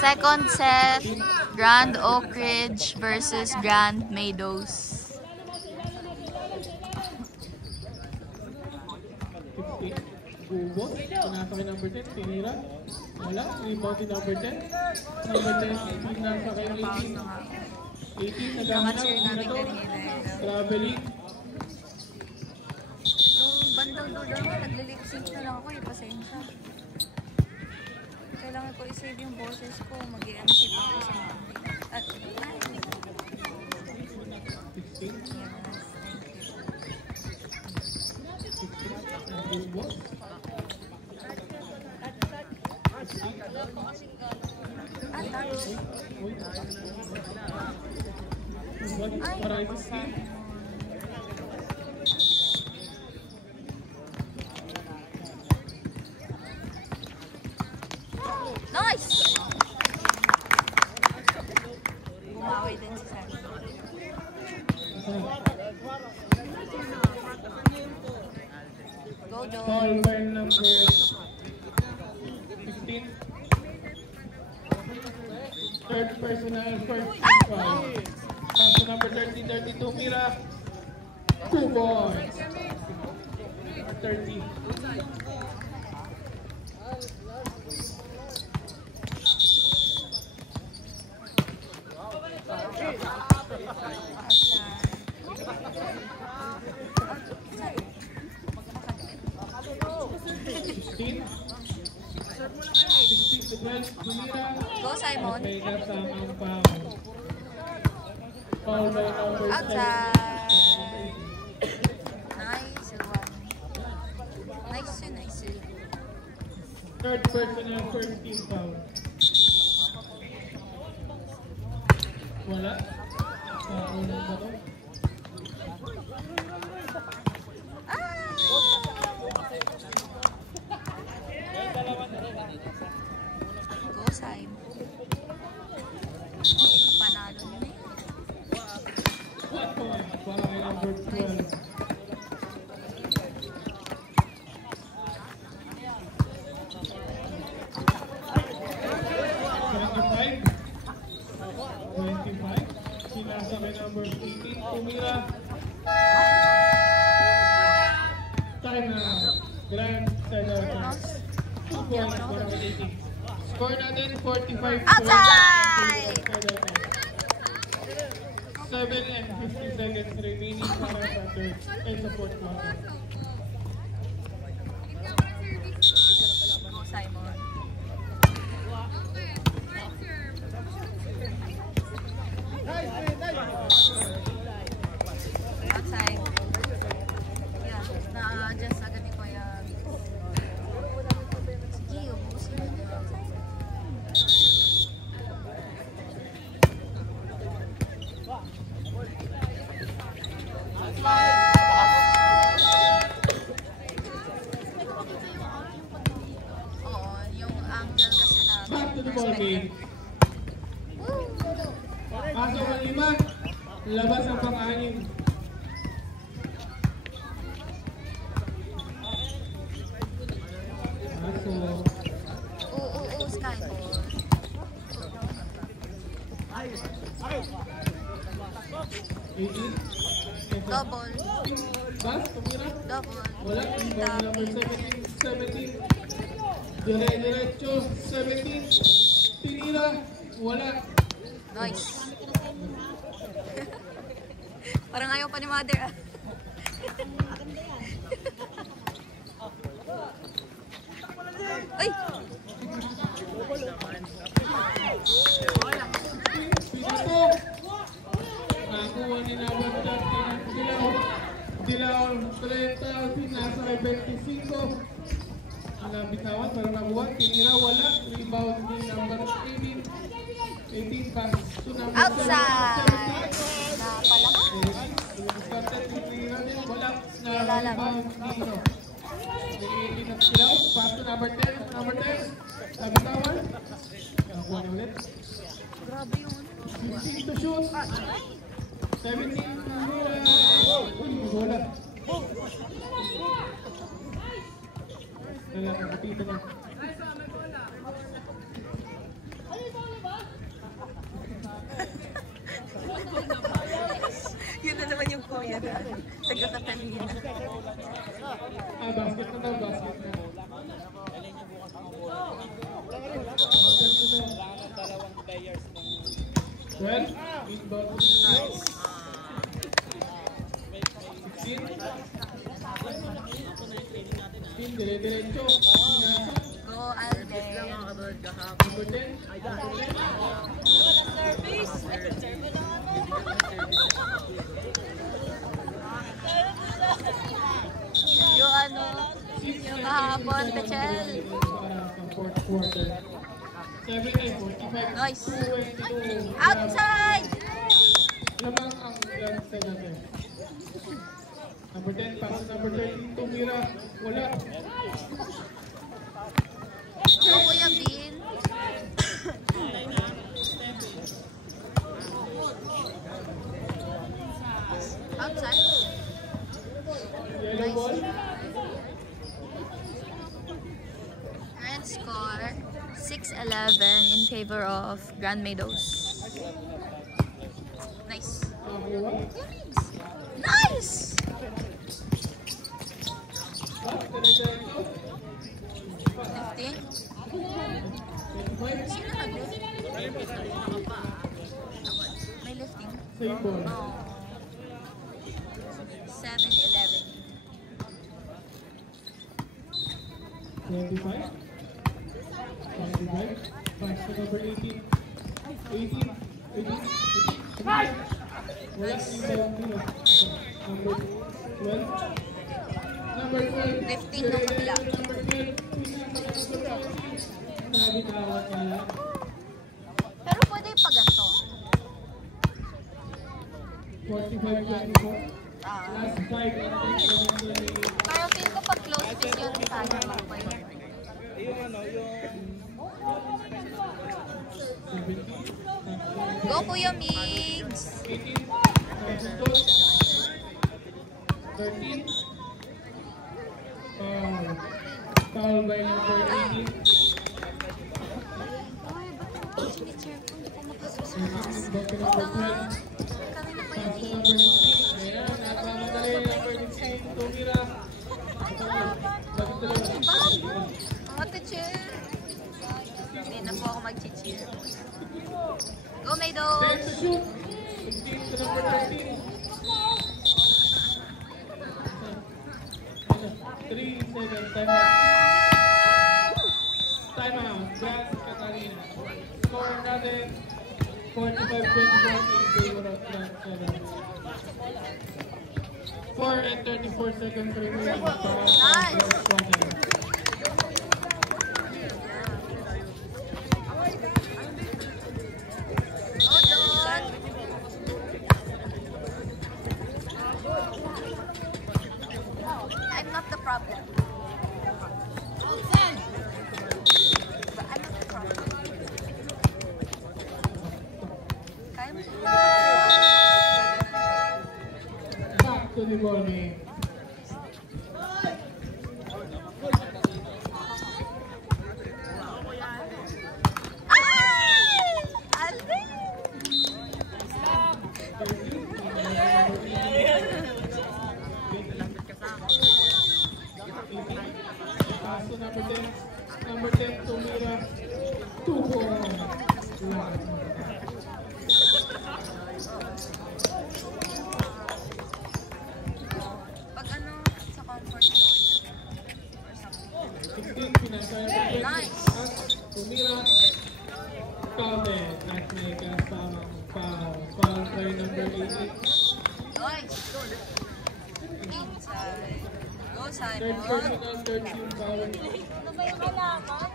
Second set, Grand Oak Ridge versus Grand Meadows. 16. Ubos. Pinasa kay number 10. Tinira. Wala. Rebound si number 10. Number 10. Pinasa kay 18. 18. Naghahanap. Ano to? Traveling. Nung bandang dulo, naglilip-sync na lang ako eh. Pasensya. Kailangan ko i-save yung boses ko. Mag-i-MC pa ako sa mga. At, 16. Ubos. nice! Bumawi din si Sam. Go, Joe. Foul by number 16. Third personal first foul. Pass to number 30, 32, Mira. 2 points. 30. Go, Simon. Outside. Nice one. Nice. Third personal first team foul. Wala. Sa unang bato. Go, Simon. Panalo nyo na yun. 1 point para kay number 12. Sinasa kay number 18, Tumira. Time na Grand Center. 2 points para kay 18. Score natin 45 Outside! 7 and 50 seconds remaining para sa third and sa fourth quarter. Go, Simon. Outside. Yeah, na-adjust agad ni Kuya. Sige, ubusin mo na. Oo, yung angle kasi na Back to the ball game. Pasok ang 5. Labas ang pang-anim. Pasok. Oo, Skyball. 18. Double. Bas, tumira. Double. Wala. Rebound number 17. Dire-diretso. 17. Tinira. Wala. Nice. Parang ayaw pa ni Mother ah. Ay! Pinato. Nakuha ni Nawan Dati ng Dilaw. 30. Pinasa kay 25. Bitawan para nakuha. Tinira. Wala. Rebound ni number 18. 18 pass to number 7. Outside! Napalakas. Wala na rebound dito. 18 at Dilaw. Pass to number 10. Number 10. Bitawan. Nakuha na ulit. Grabe yung 16 to shoot. 17 to uy, wala. Wala, nakapita na. Taga-Catalina. Basket na daw, basket na. 12, inbound. 16, dire-diretso. Go, Alden. Number 10. Yung ano, yung kahapon, Pechel. Fourth quarter. 7-45. Nice. 22. Outside! Lamang ang last sa natin. Number 10, pass number 13, tumira. Wala. Go, Kuya Bin. Outside. Yellow ball. Current score, 6-11 in favor of Grand Meadows. Nice. Nice! Lifting? Sino nag-lift? May lifting? Same ball. Oh. 7-11. 25. 25. Pass to number 18. 18. 18. Wala inbound dito. Number 12. Number 12. Lifting ng kabila. Number 12. Sabi kawat nila. Pero pwede pa ganito. 45-24. Last 5 and Pero feel ko pag close piece yun tayo pwede. Go, Kuya Migs! 18. 13. Foul by number 18. Back to number 12. Kanina pa Pass yung to number 16. Ayan, nakamadali number 16. Tumira. Ako to cheer. Hindi na po ako mag-cheer. Go, 10 Meadows! to shoot. 16 to number 13. 3 seconds. Time out. Time out. Grand Catalina. Score natin 45-24 in favor of Grand Catalina. 4 and 34 seconds remaining para sa first quarter. Go, John! I'm not the problem. But I'm not the problem. Kaya mo siya. Back to the ball game. Ay! Alvin! Pass to number 10. Number 10, Tumira. 2 points. Pag ano, sa comfort zone. 16, pinasaya number 20. Nice. At Tumira. Counted. At may kasamang foul. Foul by number 18. Nice. Inside. Go, Third Simon. personal, third team foul. Ano ba yung halaman?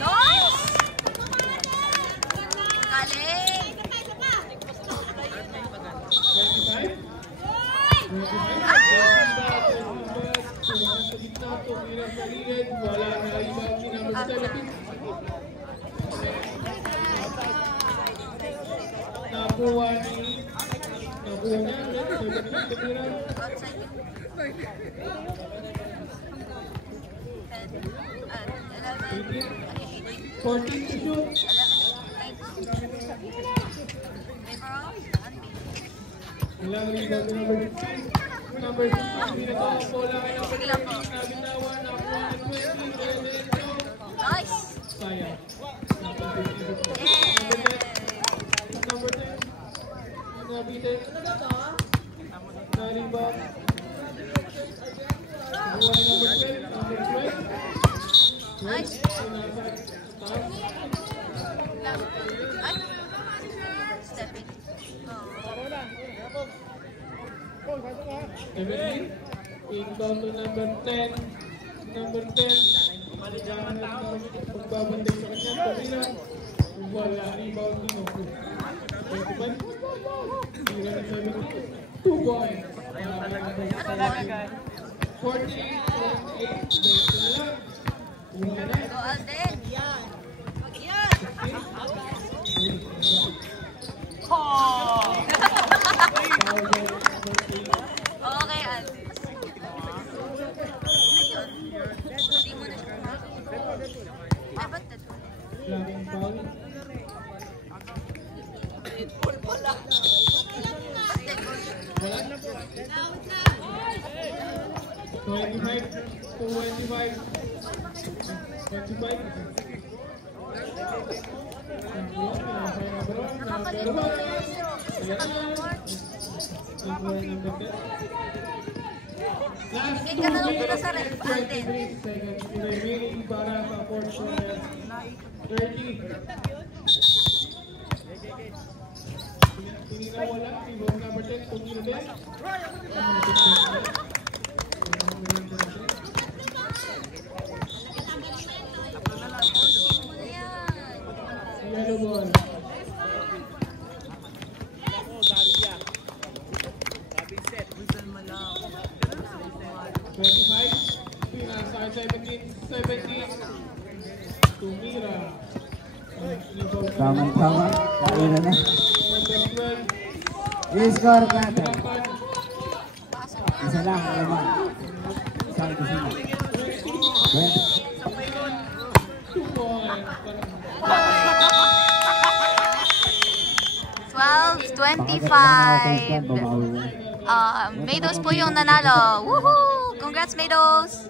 Nice! Galing! 25. 25. Sa gitna, Tumira sa gilid. Wala na rebound si number 17. Nakuha niya. Tumira. Outside yun. 14 to shoot. Ilang rebound na number 16. Number 16, binagawa po lang ay number 13. Nabitawan na 120. Nice! Sayang. Number 10. Nabitin. Na rebound. Nakuha ni number 12. Number 12. Nice! Ay! Step in. Inbound to number 10. Number 10. Maligahan na pagbabantay sa kanya. Pabila. Wala. Rebound din ako. 25. Tira na 17. 2 points. 48. 48. Best na lang. Una na. Go Alden! Okay, Alden. Ayun. Hindi mo na siya. Ay, ba't ito? Flagging foul. Wala. Wala na po. 25 to 25. 25. Last 2 minutes, 23 seconds remaining para sa fourth quarter. 30. Hindi na wala, si Bob number 10, tumira din. Yellow ball. 25. Pinasa 17. Tumira. Tama-tama. Kaila na. Number 12. I-score natin. Lapan. Isa lang. Naman. Isang kusina. 2 points. 12-25. Maydos po yung nanalo. Woohoo! Congrats, Maydos!